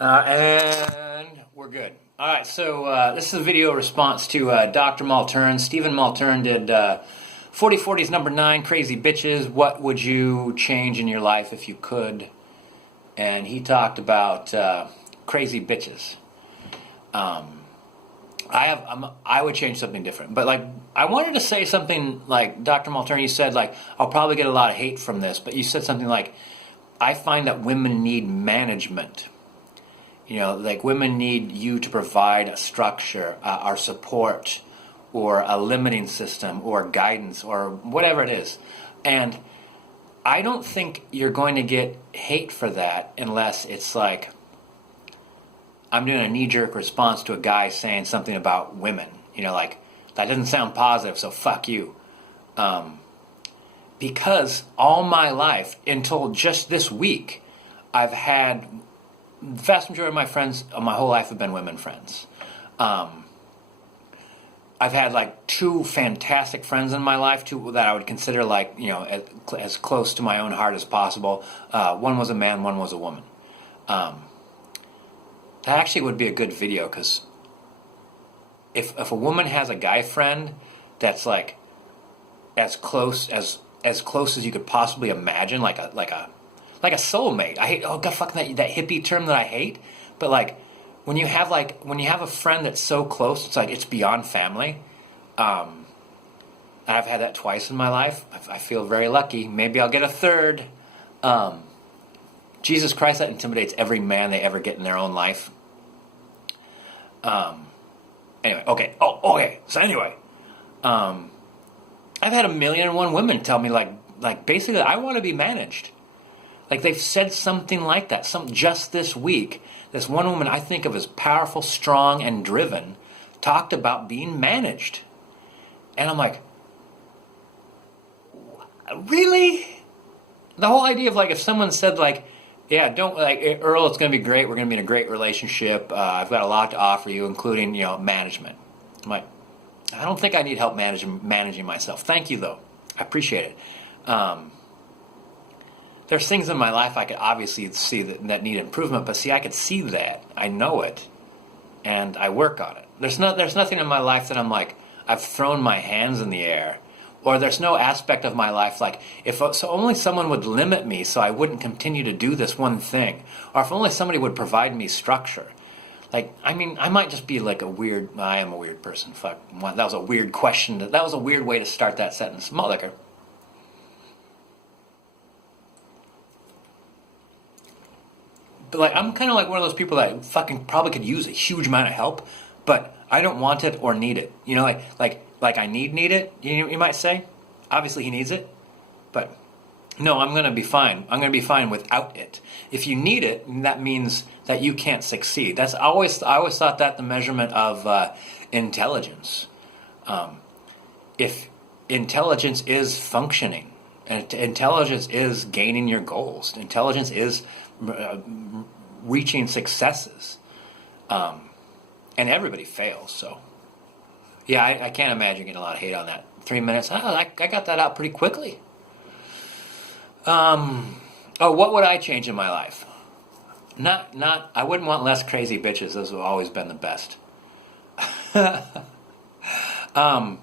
And we're good. All right, so this is a video response to Dr. Malturin. Stephen Malturin did 4040's number 9, Crazy Bitches. What would you change in your life if you could? And he talked about crazy bitches. I would change something different, but like I wanted to say something like Dr. Malturin. You said like I'll probably get a lot of hate from this, but you said something like I find that women need management. You know, like women need you to provide a structure, or support, or a limiting system, or guidance, or whatever it is. And I don't think you're going to get hate for that unless it's like I'm doing a knee-jerk response to a guy saying something about women. You know, like that doesn't sound positive, so fuck you. Because all my life, until just this week, I've had the vast majority of my friends, my whole life have been women friends. I've had like 2 fantastic friends in my life, 2 that I would consider like, you know, as close to my own heart as possible. One was a man, one was a woman. That actually would be a good video, because if a woman has a guy friend that's like as close as you could possibly imagine, like a soulmate. I hate fucking that hippie term that I hate, but like when you have a friend that's so close, it's like it's beyond family. I've had that twice in my life. I feel very lucky. Maybe I'll get a third. Jesus Christ, that intimidates every man they ever get in their own life. Anyway, okay. Okay. So anyway, I've had 1,000,001 women tell me like basically I want to be managed. Like they've said something like that. Just this week, this one woman I think of as powerful, strong, and driven talked about being managed. And I'm like, really? The whole idea of like if someone said like, yeah, don't like Earl, it's going to be great. We're going to be in a great relationship. I've got a lot to offer you, including, you know, management. I'm like, I don't think I need help managing myself. Thank you though. I appreciate it. There's things in my life I could obviously see that need improvement, but see, I could see that. I know it, and I work on it. There's nothing in my life that I'm like, I've thrown my hands in the air, or there's no aspect of my life like, so only someone would limit me so I wouldn't continue to do this one thing, or if only somebody would provide me structure. Like, I mean, I might just be like I am a weird person. Fuck, that was a weird question. That was a weird way to start that sentence. Motherfucker. But like I'm kind of like one of those people that fucking probably could use a huge amount of help, but I don't want it or need it. You know, like I need it. You might say. Obviously he needs it, but no, I'm gonna be fine. I'm gonna be fine without it. If you need it, that means that you can't succeed. I always thought that the measurement of intelligence. If intelligence is functioning, and intelligence is gaining your goals, intelligence is reaching successes, and everybody fails. So yeah, I can't imagine getting a lot of hate on that. 3 minutes. I got that out pretty quickly. What would I change in my life? Not. I wouldn't want less crazy bitches. Those have always been the best. I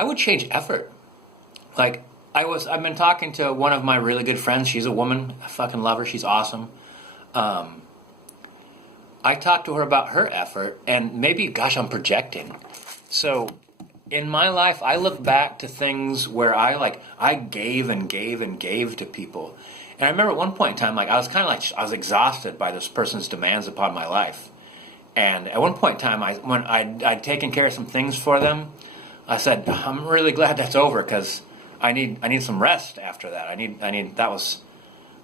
would change effort. Like I've been talking to one of my really good friends. She's a woman. I fucking love her. She's awesome. I talked to her about her effort, and maybe, gosh, I'm projecting. So in my life, I look back to things where I gave and gave and gave to people. And I remember at one point in time, like I was exhausted by this person's demands upon my life. And at one point in time, when I'd taken care of some things for them, I said, I'm really glad that's over, because I need some rest after that. I need that was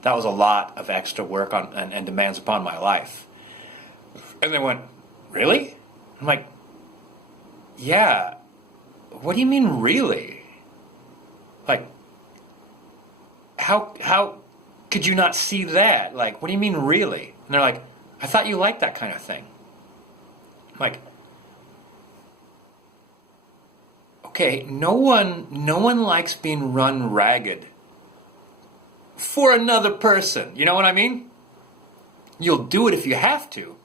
a lot of extra work on and demands upon my life. And they went, really? I'm like, yeah. What do you mean, really? Like, how could you not see that? Like, what do you mean, really? And they're like, I thought you liked that kind of thing. I'm like, okay, no one likes being run ragged for another person. You know what I mean? You'll do it if you have to.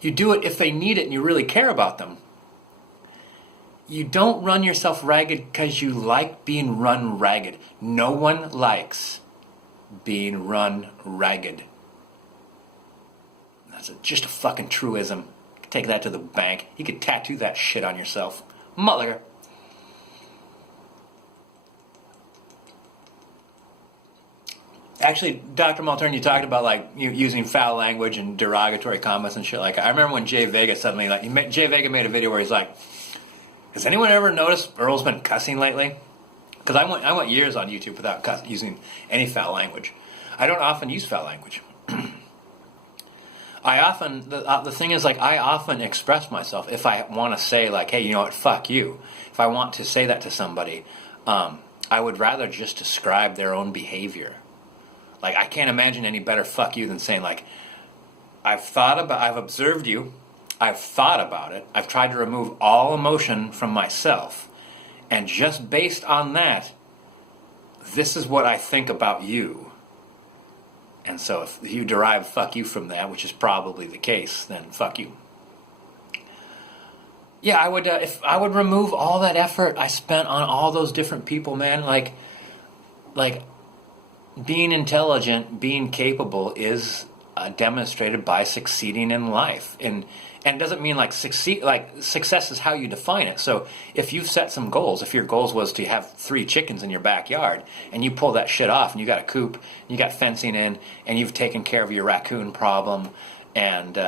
You do it if they need it and you really care about them. You don't run yourself ragged because you like being run ragged. No one likes being run ragged. That's just a fucking truism. Take that to the bank. You could tattoo that shit on yourself. Mother. Actually, Dr. Malturin, you talked about like you using foul language and derogatory comments and shit like that. I remember when Jay Vega suddenly Jay Vega made a video where he's like, "Has anyone ever noticed Earl's been cussing lately?" Because I went years on YouTube without using any foul language. I don't often use foul language. The thing is, like, I often express myself if I want to say, like, hey, you know what, fuck you. If I want to say that to somebody, I would rather just describe their own behavior. Like, I can't imagine any better fuck you than saying, like, I've observed you, I've thought about it, I've tried to remove all emotion from myself, and just based on that, this is what I think about you. And so if you derive fuck you from that, which is probably the case, then fuck you. Yeah, I would if I would remove all that effort I spent on all those different people, man, like being intelligent, being capable is demonstrated by succeeding in life. And doesn't mean like success is how you define it. So if you've set some goals, if your goals was to have 3 chickens in your backyard and you pull that shit off and you got a coop, you got fencing in, and you've taken care of your raccoon problem, and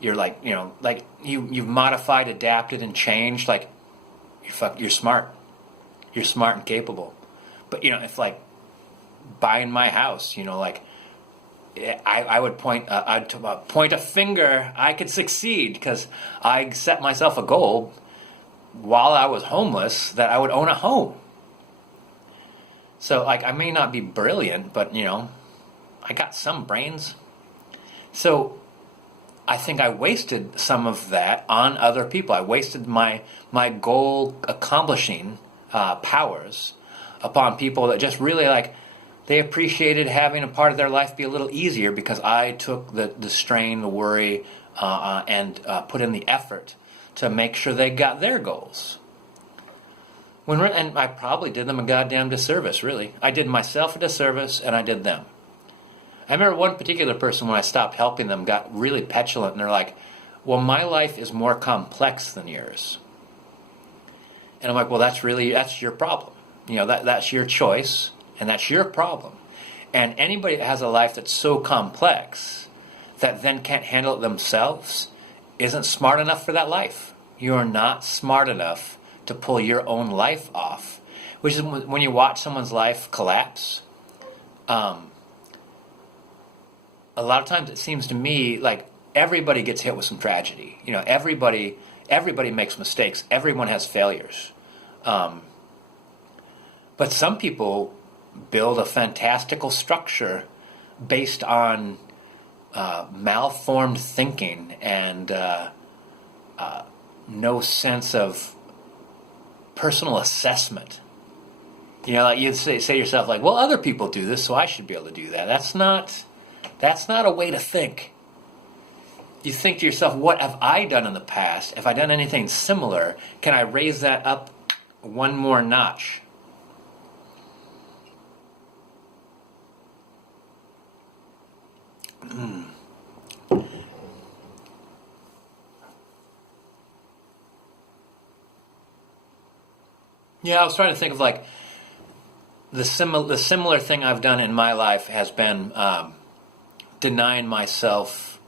you're like, you know, like you've modified, adapted, and changed, like you're smart. You're smart and capable. But you know, if like buying my house, you know, like I would I'd point a finger. I could succeed because I set myself a goal while I was homeless that I would own a home. So, like, I may not be brilliant, but, you know, I got some brains. So, I think I wasted some of that on other people. I wasted my goal accomplishing powers upon people that just really, like, they appreciated having a part of their life be a little easier because I took the strain, the worry, and put in the effort to make sure they got their goals. And I probably did them a goddamn disservice, really. I did myself a disservice, and I did them. I remember one particular person, when I stopped helping them, got really petulant, and they're like, well, my life is more complex than yours. And I'm like, well, that's your problem. You know, that's your choice. And that's your problem. And anybody that has a life that's so complex that then can't handle it themselves isn't smart enough for that life. You're not smart enough to pull your own life off. Which is when you watch someone's life collapse, a lot of times it seems to me like everybody gets hit with some tragedy. You know, everybody makes mistakes. Everyone has failures. But some people build a fantastical structure based on malformed thinking and no sense of personal assessment. You know, like you'd say to yourself, like, well, other people do this, so I should be able to do that. That's not a way to think. You think to yourself, what have I done in the past? Have I done anything similar? Can I raise that up one more notch? Yeah, I was trying to think of like the similar thing I've done in my life has been denying myself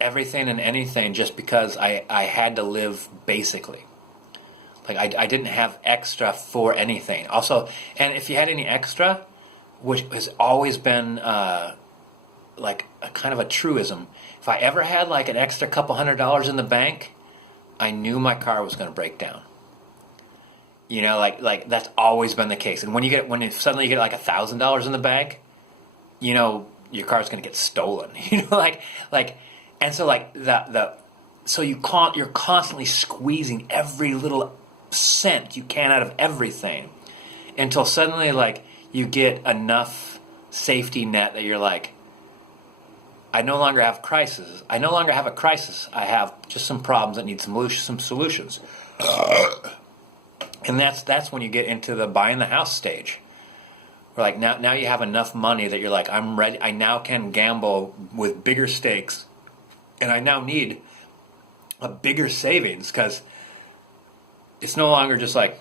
everything and anything just because I had to live basically. Like I didn't have extra for anything. Also, and if you had any extra, which has always been like a kind of a truism. If I ever had like an extra couple $100 in the bank, I knew my car was going to break down. You know, like that's always been the case. And when you suddenly get like $1,000 in the bank, you know your car's going to get stolen. You know, like, and so like so you're constantly squeezing every little cent you can out of everything until suddenly like you get enough safety net that you're like, I no longer have crises. I no longer have a crisis. I have just some problems that need some solutions. And that's when you get into the buying the house stage. Where like now you have enough money that you're like, I'm ready. I now can gamble with bigger stakes, and I now need a bigger savings, because it's no longer just like,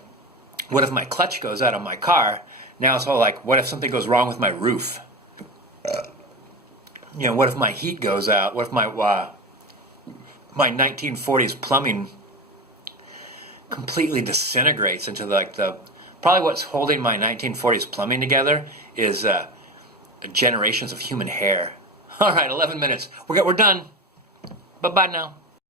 what if my clutch goes out on my car? Now it's all like, what if something goes wrong with my roof? What if my heat goes out? What if my 1940s plumbing completely disintegrates into the probably what's holding my 1940s plumbing together is generations of human hair. All right, 11 minutes. We're done. Bye-bye now.